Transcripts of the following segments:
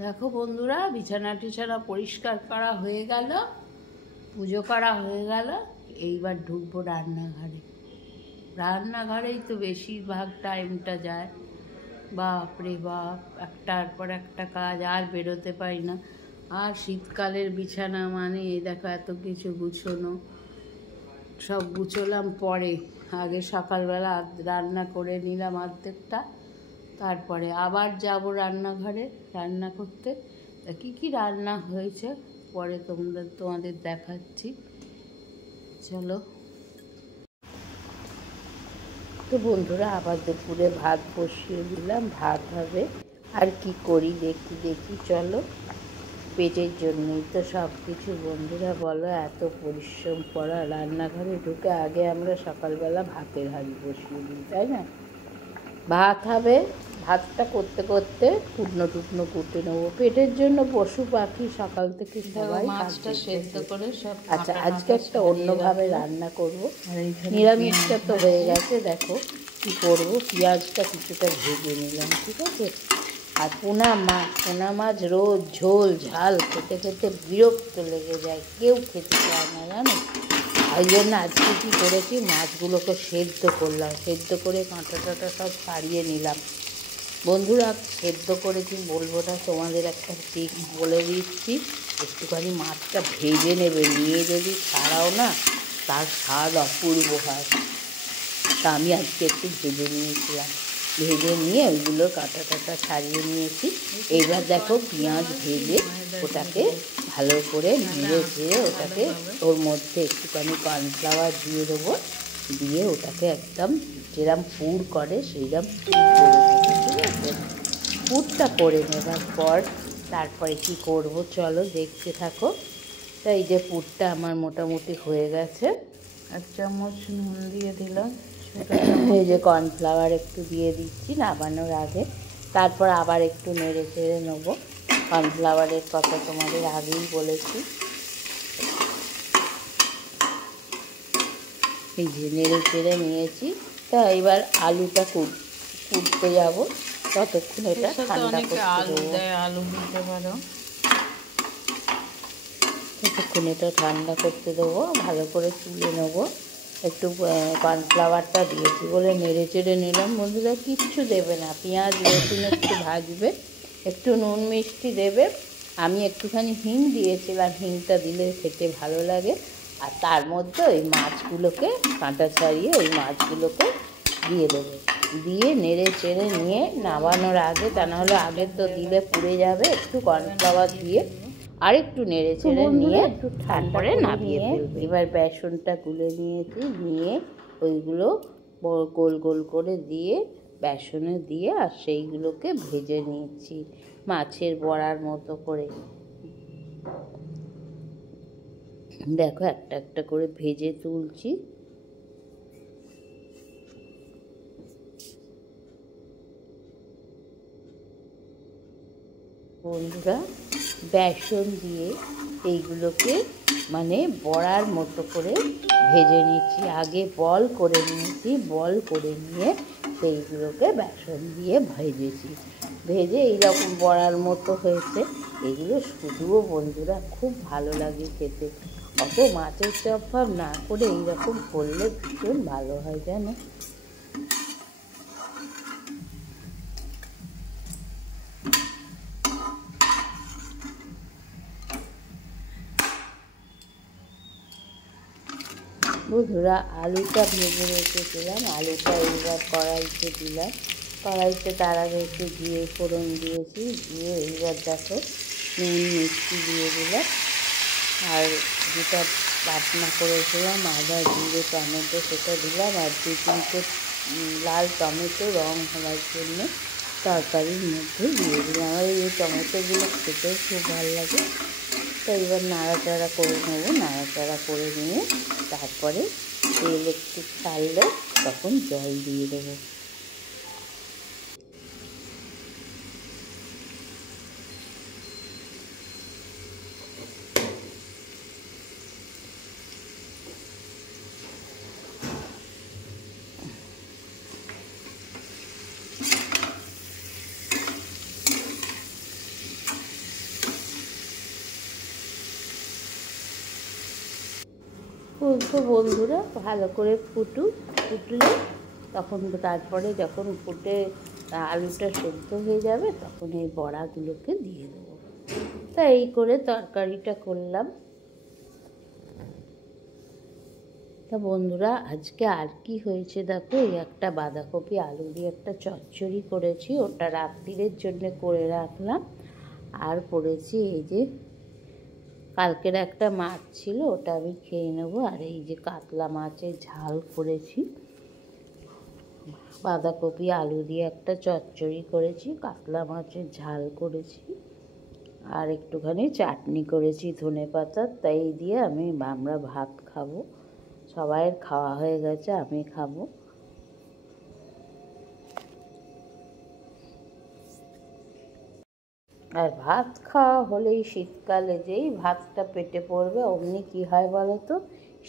দেখো বন্ধুরা, বিছানা টিছানা পরিষ্কার করা হয়ে গেল, পুজো করা হয়ে গেল। এইবার ঢুকবো রান্নাঘরে। রান্নাঘরেই তো বেশিরভাগ টাইমটা যায়। বাপরে বাপ, একটার পর একটা কাজ, আর বেরোতে পারি না। আর শীতকালের বিছানা মানে এই দেখো এত কিছু গুছোনো, সব গুছোলাম পরে। আগে সকালবেলা রান্না করে নিলাম অর্ধেকটা, তারপরে আবার যাব রান্নাঘরে রান্না করতে। তা কী কী রান্না হয়েছে পরে তোমাদের দেখাচ্ছি, চলো। তো বন্ধুরা, আবার দুপুরে ভাত বসিয়ে দিলাম, ভাত হবে। আর কি করি দেখি চলো। পেটের জন্যই তো সব কিছু বন্ধুরা, বলো। এত পরিশ্রম করা, রান্নাঘরে ঢুকে আগে আমরা সকালবেলা ভাতের হাঁড়ি বসিয়ে দিই, তাই না? ভাত হবে, ভাতটা করতে করতে টুকনো টুকনো কুটে নেবো। পেটের জন্য পশু পাখি সকাল থেকে সবাই মাছটা সেদ্ধ করে সব। আচ্ছা, আজকে একটা অন্যভাবে রান্না করবো। নিরামিষটা তো হয়ে গেছে, দেখো কী করবো। পেঁয়াজটা কিছুটা ভেজে নিলাম, ঠিক আছে। আর পোনা মাছ রোজ ঝোল ঝাল খেতে খেতে বিরক্ত লেগে যায়, কেউ খেতে চায় না, জানো। ওই জন্য আজকে কী করেছি, মাছগুলোকে সেদ্ধ করলাম, সেদ্ধ করে কাঁটা টাটা সব ছাড়িয়ে নিলাম। বন্ধুরা, সেদ্ধ করেছি বলবো না, তোমাদের একটা ট্রিক বলে দিচ্ছি। একটুখানি মাছটা ভেজে নেবে, নিয়ে যদি ছাড়াও না, তার স্বাদ অপূর্ব হয়। তা আমি আজকে একটু ভেজে নিয়েছিলাম, ভেজে নিয়ে ওইগুলোর কাঁটা টাটা ছাড়িয়ে নিয়েছি। এইবার দেখো, পেঁয়াজ ভেজে ওটাকে ভালো করে নেড়ে চেড়ে ওটাকে ওর মধ্যে একটুখানি কর্নফ্লাওয়ার দিয়ে দেবো, দিয়ে ওটাকে একদম যেরকম পুর করে সেইরকম পুর করে নেবো, ঠিক আছে। পুরটা করে নেবার পর তারপরে কি করব চলো দেখতে থাকো। তাই এই যে পুরটা আমার মোটামুটি হয়ে গেছে। 1 চামচ নুন দিয়ে দিলাম, এই যে কর্নফ্লাওয়ার একটু দিয়ে দিচ্ছি নামানোর আগে। তারপর আবার একটু নেড়ে চেড়ে নেবো। কর্নফ্লাওয়ারের কথা তোমাদের আগেই বলেছি। এই যে নেড়ে চেড়ে নিয়েছি। তা এবার আলুটা কুটতে যাব, ততক্ষণ এটা ঠান্ডা করতে দেবো। আলু দিতে পারো, ততক্ষণ এটা ঠান্ডা করতে দেবো, ভালো করে তুলে নেবো। একটু কর্নফ্লাওয়ারটা দিয়েছি বলে নেড়ে চেড়ে নিলাম। বন্ধুরা, কিচ্ছু দেবে না, পেঁয়াজ রসুন একটু ভাজবে, একটু নুন মিষ্টি দেবে। আমি একটুখানি হিং দিয়েছিলাম, হিংটা দিলে খেতে ভালো লাগে। আর তার মধ্যে ওই মাছগুলোকে কাঁটা ছাড়িয়ে ওই মাছগুলোকে দিয়ে দেবো, দিয়ে নেড়ে চেড়ে নিয়ে নামানোর আগে, তা নাহলে আগে তো দিলে পুড়ে যাবে, একটু কর্নফ্লাওয়ার দিয়ে আর একটু নেড়ে চেড়ে নিয়ে একটু ঠান্ডা করে নামিয়ে ফেলবে। এবার বেসনটা গুলে নিয়েছি, নিয়ে ওইগুলো গোল গোল করে দিয়ে বেসনে দিয়ে আর সেইগুলোকে ভেজে নিয়েছি মাছের বড়ার মতো করে। দেখো, একটা একটা করে ভেজে তুলছি। বন্ধুরা, বেসন দিয়ে এইগুলোকে মানে বড়ার মতো করে ভেজে নিচ্ছি। আগে বল করে নিয়েছি, বল করে নিয়ে সেইগুলোকে বেসন দিয়ে ভেজেছি, ভেজে এইরকম বড়ার মতো হয়েছে। এগুলো শুধুও বন্ধুরা খুব ভালো লাগে খেতে। অত মাছের চপ ভাব না করে এইরকম করলে ভীষণ ভালো হয়, জানো। বন্ধুরা, আলুটা ভেজে রেখেছিলাম, আলুটা এইবার কড়াইতে দিলাম। কড়াইতে তার আগে একটু দিয়ে ফোড়ন দিয়েছি, দিয়ে এইবার দেখো নুন মিষ্টি দিয়ে দিলাম। আর যেটা বাটনা করেছিলাম আদা জিরে টমেটো, সেটা দিলাম। আর 2-3টে লাল টমেটো রং হওয়ার জন্য তরকারির মধ্যে দিয়ে দিলাম। আমার এই টমেটোগুলো খেতেও খুব ভালো লাগে। তো এবার নাড়াচাড়া করে নেবো, নাড়াচাড়া করে নিয়ে তারপরে তেল একটু ছাড়লে তখন জল দিয়ে দেবো। তো বন্ধুরা ভালো করে ফুটলে তখন তারপরে যখন ফুটে আলুটা সেদ্ধ হয়ে যাবে তখন এই বড়াগুলোকে দিয়ে দেবো। তা এই করে তরকারিটা করলাম। তা বন্ধুরা আজকে আর কি হয়েছে দেখো, এই একটা বাঁধাকপি আলু দিয়ে একটা চচ্চড়ি করেছি, ওটা রাত্রিরের জন্য করে রাখলাম। আর করেছি এই যে কালকের একটা মাছ ছিল, ওটা আমি খেয়ে নেবো। আর এই যে কাতলা মাছের ঝাল করেছি, বাঁধাকপি আলু দিয়ে একটা চচ্চড়ি করেছি, কাতলা মাছের ঝাল করেছি, আর একটুখানি চাটনি করেছি ধনেপাতার। তাই দিয়ে আমরা ভাত খাবো। সবাইয়ের খাওয়া হয়ে গেছে, আমি খাবো। আর ভাত খাওয়া হলেই শীতকালে যেই ভাতটা পেটে পড়বে অমনি কী হয় বলো তো,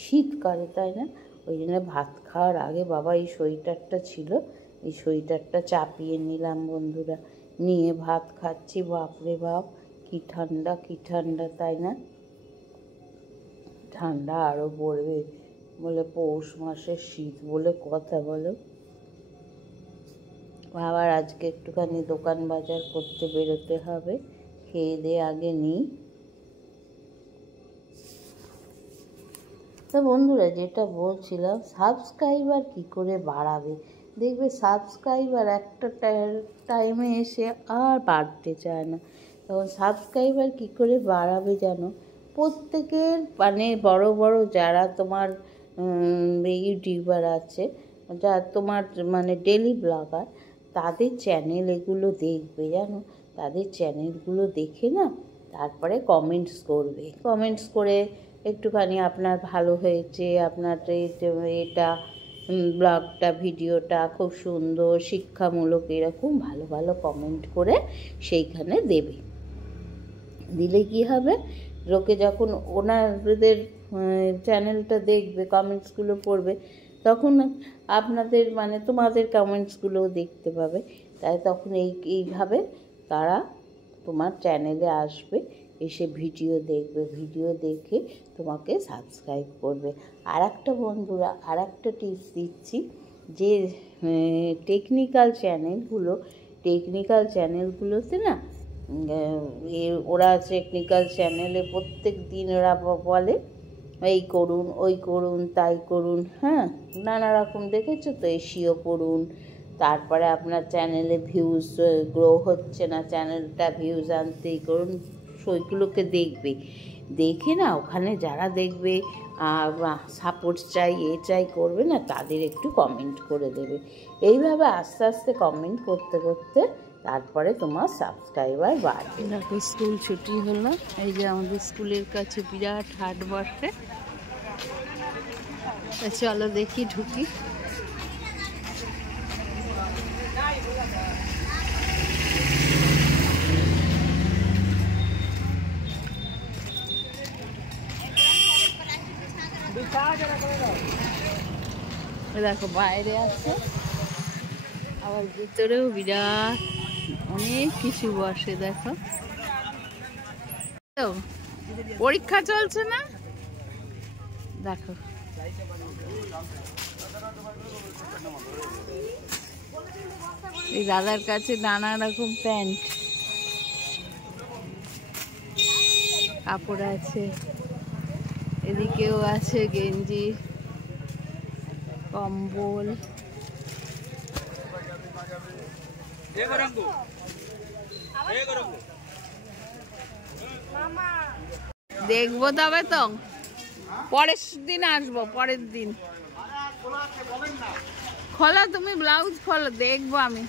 শীতকালে, তাই না? ওই জন্য ভাত খাওয়ার আগে বাবা এই সোয়েটারটা ছিল, এই সোয়েটারটা চাপিয়ে নিলাম বন্ধুরা, নিয়ে ভাত খাচ্ছি। বাপরে বাপ কী ঠান্ডা, তাই না? ঠান্ডা আরও পড়বে বলে, পৌষ মাসের শীত বলে কথা, বলো। আবার আজকে একটুখানি দোকান বাজার করতে বেরোতে হবে, খেয়ে দিয়ে আগে নিই। তো বন্ধুরা যেটা বলছিলাম, সাবস্ক্রাইবার কি করে বাড়াবে? দেখবে সাবস্ক্রাইবার একটা টাইমে এসে আর বাড়তে চায় না। তখন সাবস্ক্রাইবার কি করে বাড়াবে জানো? প্রত্যেকের মানে বড় বড় যারা তোমার ইউটিউবার আছে, যা তোমার মানে ডেলি ব্লগার, তাদের চ্যানেল এগুলো দেখবে জানো। তাদের চ্যানেলগুলো দেখে না তারপরে কমেন্টস করবে, কমেন্টস করে একটুখানি আপনার ভালো হয়েছে, আপনার এটা ব্লগটা ভিডিওটা খুব সুন্দর শিক্ষামূলক, এরকম ভালো ভালো কমেন্ট করে সেইখানে দেবে। দিলে কি হবে, লোকে যখন ওনাদের চ্যানেলটা দেখবে, কমেন্টসগুলো পড়বে, তখন আপনাদের মানে তোমাদের কমেন্টসগুলোও দেখতে পাবে। তাই তখন এইভাবে তারা তোমার চ্যানেলে আসবে, এসে ভিডিও দেখবে, ভিডিও দেখে তোমাকে সাবস্ক্রাইব করবে। আর একটা বন্ধুরা আর একটা টিপস দিচ্ছি, যে টেকনিক্যাল চ্যানেলগুলোতে না ওরা টেকনিক্যাল চ্যানেলে প্রত্যেক দিন ওরা বলে এই করুন, ওই করুন, তাই করুন, হ্যাঁ, নানা রকম দেখেছো তো, এসিও করুন, তারপরে আপনার চ্যানেলে ভিউজ গ্রো হচ্ছে না, চ্যানেলটা ভিউজ আনতেই করুন। সেইগুলোকে দেখবে, দেখে না ওখানে যারা দেখবে সাপোর্ট চাই করবে না, তাদের একটু কমেন্ট করে দেবে। এইভাবে আস্তে আস্তে কমেন্ট করতে করতে তারপরে তোমার সাবস্ক্রাইবার বাড়বে। দেখো স্কুল ছুটি হলো, এই যে আমাদের স্কুলের কাছে বিরাট হাট বসে। চলো দেখি ঢুকি। দেখো বাইরে আছে, আবার ভিতরেও বিরাট অনেক কিছু বসে। দেখো পরীক্ষা চলছে না, দেখো এই দাদার কাছে নানা রকম প্যান্ট কাপড় আছে, এদিকেও আছে গেঞ্জি, কম্বল। দেখবো তবে তো পরের দিন আসবো, পরের দিন খোলো, তুমি ব্লাউজ খোলো, দেখবো আমি।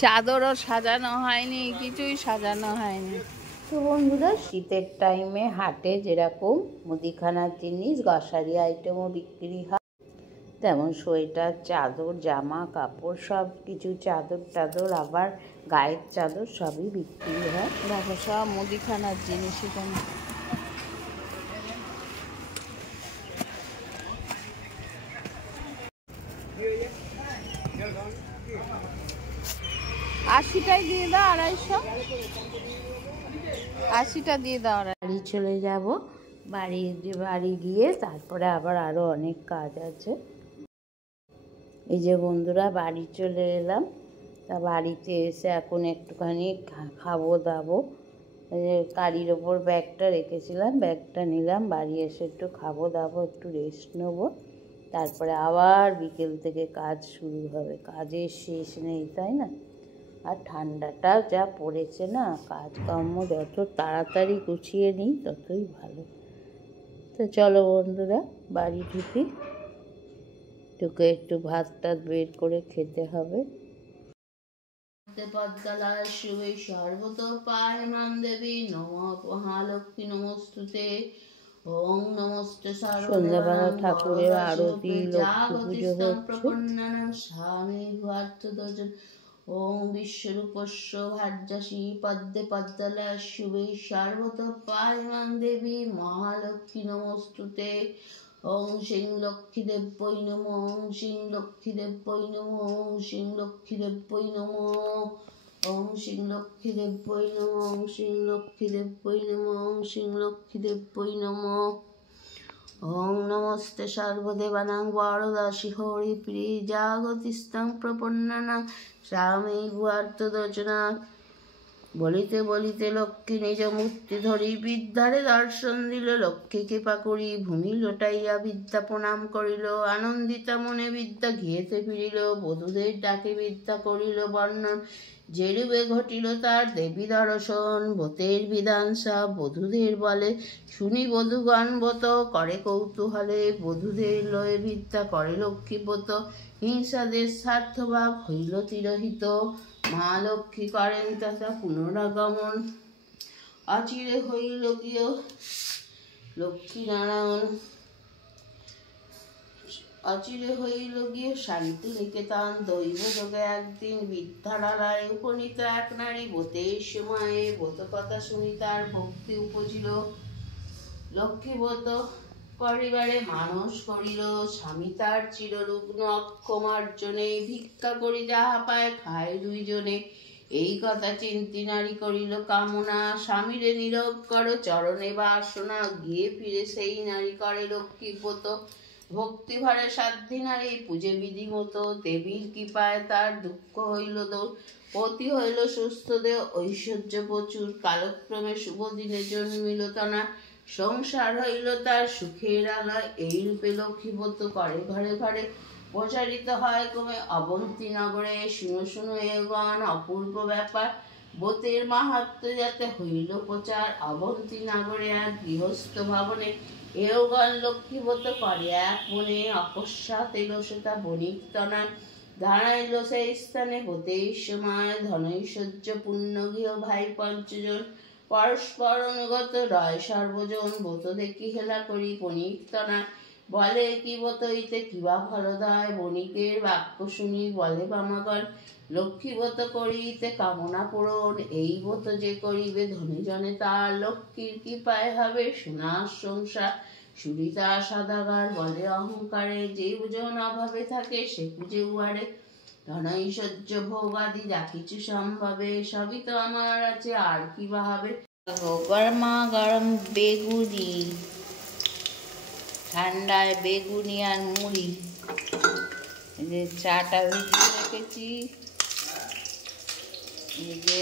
চাদরও সাজানো হয়নি, কিছুই সাজানো হয়নি। তো বন্ধুরা শীতের টাইমে হাটে যেরকম মুদিখানার জিনিস গ্রসারি আইটেমও বিক্রি হয়, তেমন সোয়েটার, চাদর, জামা কাপড় সব কিছু, চাদর টাদর, আবার গায়ের চাদর সবই বিক্রি হয়। দেখো সব মুদিখানার জিনিস এখানে। আশিটাই দিয়ে দাও, 250। 80টা দিয়ে দাও। বাড়ি চলে যাব, বাড়ি গিয়ে তারপরে আবার আরও অনেক কাজ আছে। এই যে বন্ধুরা বাড়ি চলে এলাম। তা বাড়িতে এসে এখন একটুখানি খাবো দাবো। গাড়ির ওপর ব্যাগটা রেখেছিলাম, ব্যাগটা নিলাম। বাড়ি এসে একটু খাবো দাবো, একটু রেস্ট নেবো। তারপরে আবার বিকেল থেকে কাজ শুরু হবে। কাজের শেষ নেই, তাই না? আর ঠান্ডাটা যা পড়েছে না, কাজকর্ম যত তাড়াতাড়ি গুছিয়ে নিই ততই ভালো। তো চলো বন্ধুরা বাড়ি ঢুকি, ঢুকে একটু ভাত টাত বের করে খেতে হবে। পদ্মলায় শুভে সর্বতোপায়মান দেবী নমঃ মহালক্ষ্মী নমস্তুতে। ওং নমস্তে সন্ধ্যাবেলা ঠাকুরের আরতি, লক্ষ্মী পুজো হচ্ছে। স্বামী ভার্থদজন ওং বিশ্বরূপস্য ভার্যাসী পদ্মে পদ্মলায় শুভে সর্বতোপায়মান দেবী মহালক্ষ্মী নমস্তুতে। ওং শিং লক্ষ্মীদেব্যৈ নমঃ, ওং শিং লক্ষ্মীদেব্যৈ নমঃ, ওং শিং লক্ষ্মীদেব্যৈ নমঃ, ওং শিং লক্ষ্মীদেব্যৈ নমঃ, ওং শিং লক্ষ্মীদেব্যৈ নমঃ, ওং শিং লক্ষ্মীদেব্যৈ নমঃ। ওং নমস্তে সর্বদেবানাং বরদাসি হরিপ্রিয়ে জাগতিস্তাং প্রপন্নানাং স্বামী ভুয়ার্থদর্শনা। বলিতে বলিতে লক্ষ্মী নিজ মূর্তি ধরি বিদ্যারে দর্শন দিল। লক্ষ্মী কৃপা করি ভূমি লোটাইয়া বিদ্যা প্রণাম করিল। আনন্দিতা মনে বিদ্যা ঘিয়েতে ফিরিল। বধূদের ডাকে বিদ্যা করিল বর্ণন। যেরূপে ঘটিল তার দেবী দর্শন। ব্রতের বিধান সব বধূদের বলে, শুনি বধূগণ ব্রত করে কৌতূহলে। বধূদের লয়ে বিদ্যা করে লক্ষ্মী ব্রত, হিংসাদের স্বার্থভাব হইল তিরোহিত। মা লক্ষ্মী করেন তথা পুনরাগমন, অচিরে হইল গিয়ে লক্ষ্মী নারায়ণ। অচিরে হইল গিয়ে শান্তি নিকেতন। দৈব যোগে একদিন বিদ্যালয় উপনীত এক নারী। ব্রতের সময়ে ব্রত কথা শুনি তার ভক্তি উপজিল। লক্ষ্মী ব্রত করিবারে মানস করিল। স্বামী তার চিররুগ্ন অক্ষমার্জনে। ভিক্ষা করি যাহা পায় খায় দুইজনে। এই কথা চিন্তি নারী করিল কামনা। স্বামীরে নীরব কর চরণে বাসনা। গিয়ে ফিরে সেই নারী করে লক্ষ্মী ব্রত। ভক্তি ভরে সাধ্যী নারী পূজে বিধি মতো। দেবীর কৃপায় তার দুঃখ হইল দূর। পতি হইল সুস্থ দেহ, ঐশ্বর্য প্রচুর। কালক্রমে শুভ দিনে জন্মিল তনা। সংসার হইল তার সুখের আলয়। এই রূপে লক্ষ্মী ব্রত করে ঘরে ঘরে। প্রচারিত হয় ক্রমে অবন্তী নগরে। শুনো শুনো এগণ অপূর্ব ব্যাপার। ব্রতের মাহাত্ম্য যাতে হইল প্রচার। অবন্তী নগরে এক গৃহস্থ ভবনে। এওগণ লক্ষ্মী ব্রত করে এক মনে। অকস্মাৎ এলো সেটা বণিক তনয়। দাঁড়াইল সেই স্থানে ব্রতের সময়। ধনৈশ্বর্য পূর্ণ গৃহ ভাই পঞ্চজন। পরস্পর অনুগত রয় সর্বজন। ব্রত দেখি হেলা করি বণিক তনয়। বলে কি ব্রত হইতে কিবা ফলদায়। বণিকের বাক্য শুনি বলে বামাগণ, লক্ষ্মী ব্রত করিতে কামনা পূরণ। এই ব্রত যে করিবে ধনীজনে তার। লক্ষ্মীর কৃপায় হবে সোনার সংসার। সুরিতা সদাগর বলে অহংকারে, যে জন অভাবে থাকে সে পূজে উহারে। ধনৈশ্বর্য ভোগাদি যা কিছু সম্ভবে, সবই তো আমার আছে আর কি বা হবে। গরমা গরম বেগুনি, ঠান্ডায় বেগুনি আর মুড়ি। এই যে চাটা ভিজিয়ে রেখেছি, এই যে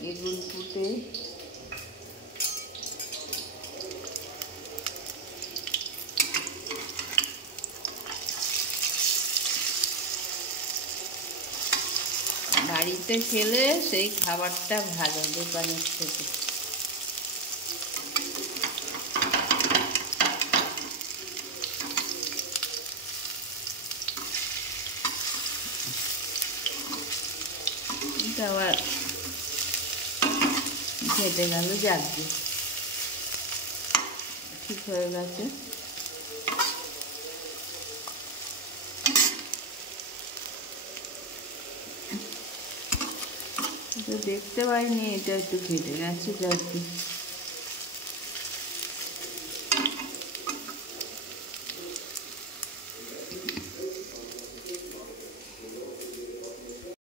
বেগুন কুটে, বাড়িতে খেলে সেই খাবারটা ভালো দোকানের থেকে। আবার খেতে গেল, যাকে ঠিক হয়ে গেছে। দেখতে পাইনি, এটা একটু ফেটে গেছে যাকে।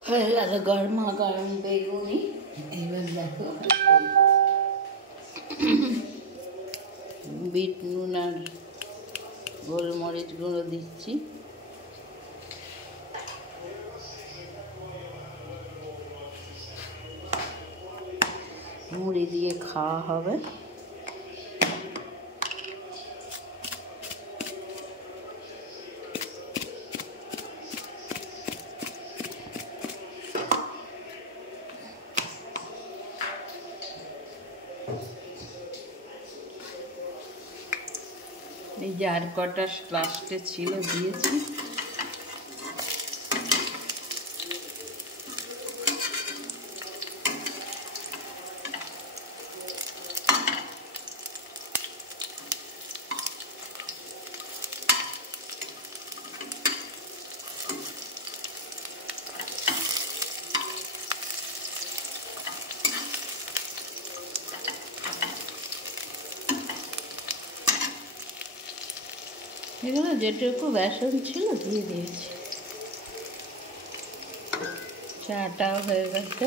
হয়ে গেল গরমা গরম বেগুনি। এবার দেখো বিট নুন আর গোলমরিচ গুঁড়ো দিচ্ছি। মুড়ি দিয়ে খাওয়া হবে। এই যে আর কটা লাস্টে ছিল দিয়েছি। এগুলো যেটুকু বেসন ছিল দিয়ে দিয়েছি। চাটাও হয়ে গেছে।